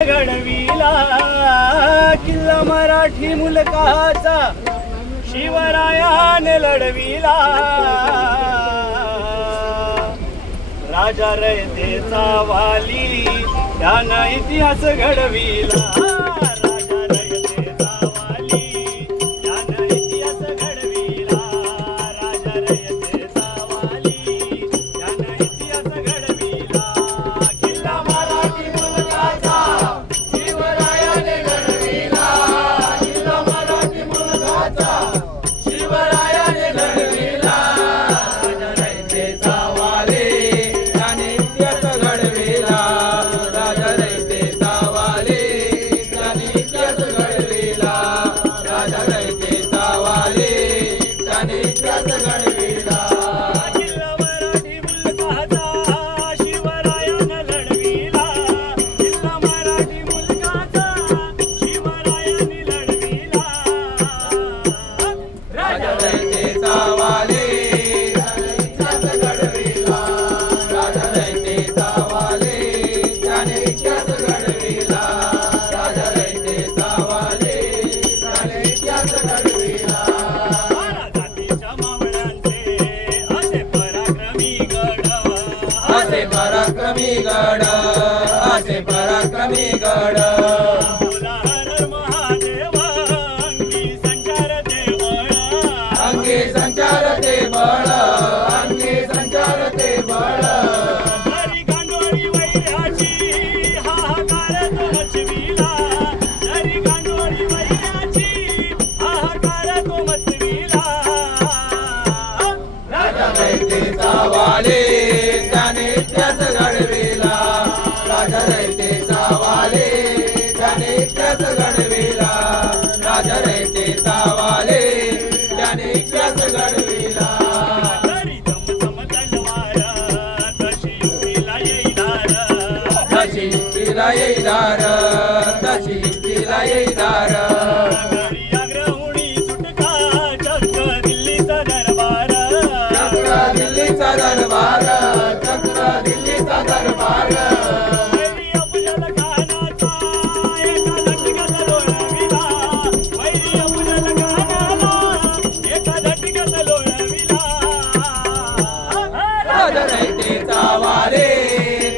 घडविला किल्ला मराठी मुलकाचा शिवरायाने लढविला राजा रयतेचा वाली त्यानं इतिहास घडविला राजा रयतेचा वाली त्यानं इतिहास घडविला राजा रयतेचा वाली त्यानं इतिहास घडविला किल्ला मराठी मुलकाचा शिवरायाने घडविला किल्ला मराठी मुलकाचा शिवरायाने घडविला राजा रयतेचा वाली त्याने इतिहास घडविला राजा रयतेचा वाली त्याने इतिहास घडविला राजा रयतेचा वाली त्याने इतिहास घडविला किल्ला मराठी मुलकाचा शिवरायाने लढविला किल्ला मराठी मुलकाचा शिवरायाने लढविला राजा रयतेचा वाली त्याने इतिहास घडविला राजा रयतेचा वाली त्याने इतिहास घडविला राजा रयतेचा वाली त्याने इतिहास घडविला जातीच्या मावळ्यांचे असे पराक्रमी गड असे पराक्रमी गड असे पराक्रमी गड बोला हर महादेव अंगी संचारते बळ अंगी संचारते बळ अंगी संचारते बळ जरी गांडोळी वैऱ्याची हाहाकार तो मचविला जरी गांडोळी वैऱ्याची हाहाकार तो मचविला राजा रयतेचा वाली त्याने इतिहास घडविला राजा रयतेचा वाली त्याने इतिहास घडविला राजा रयतेचा वाली त्याने इतिहास घडविला जरी दमदम तलवार तशी युक्तीला येईदार तशी युक्तीला येईदार तशी युक्तीला येईदार घरी आग्रहुणी सुटका चक्र दिल्लीचा दरबार चक्र दिल्लीचा दरबार चक्र दिल्लीचा दरबार वैरी अफजल खानाचा एका झटक्यात लोळविला वैरी अफजल खानाला एका झटक्यात लोळविला राजा रयतेचा वाली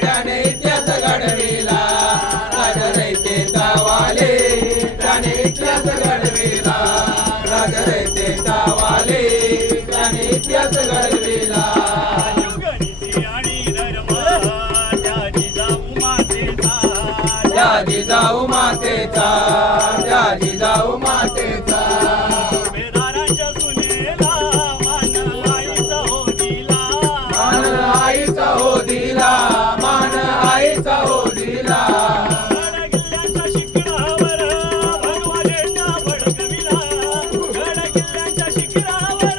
त्याने इतिहास घडविला राजा रयतेचा वाली त्याने इतिहास घडविला राजा रयतेचा वाली त्याने इतिहास घडविला युगनीती आणि धर्म त्या जिजाऊ मातेचा त्या जिजाऊ मातेचा त्या जिजाऊ मातेचा बेदारांच्या सुनेला मान आईचा हो दिला मान आईचा हो दिला मान आईचा हो दिला गडकिल्ल्यांच्या शिखरावर भगवा झेंडा फडकविला गडकिल्ल्यांच्या शिखरावर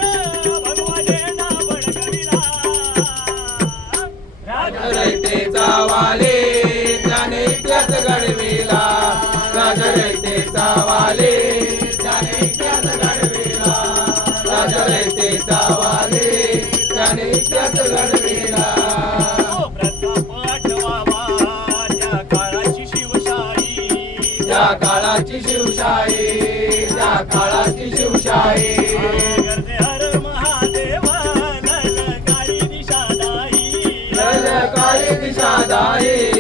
भगवा झेंडा फडकविला राजा रयतेचा वाली त्याने इतिहास घडविला राजा रयतेचा वाली त्याने इतिहास घडविला राजा रयतेचा वाली त्याने इतिहास घडविला प्रताप आठवावा त्या काळाची शिवशाही त्या काळाची शिवशाही त्या काळाची शिवशाही गर्दे हर महादेव ललकारी दिशादाई ललकारी दिशादाई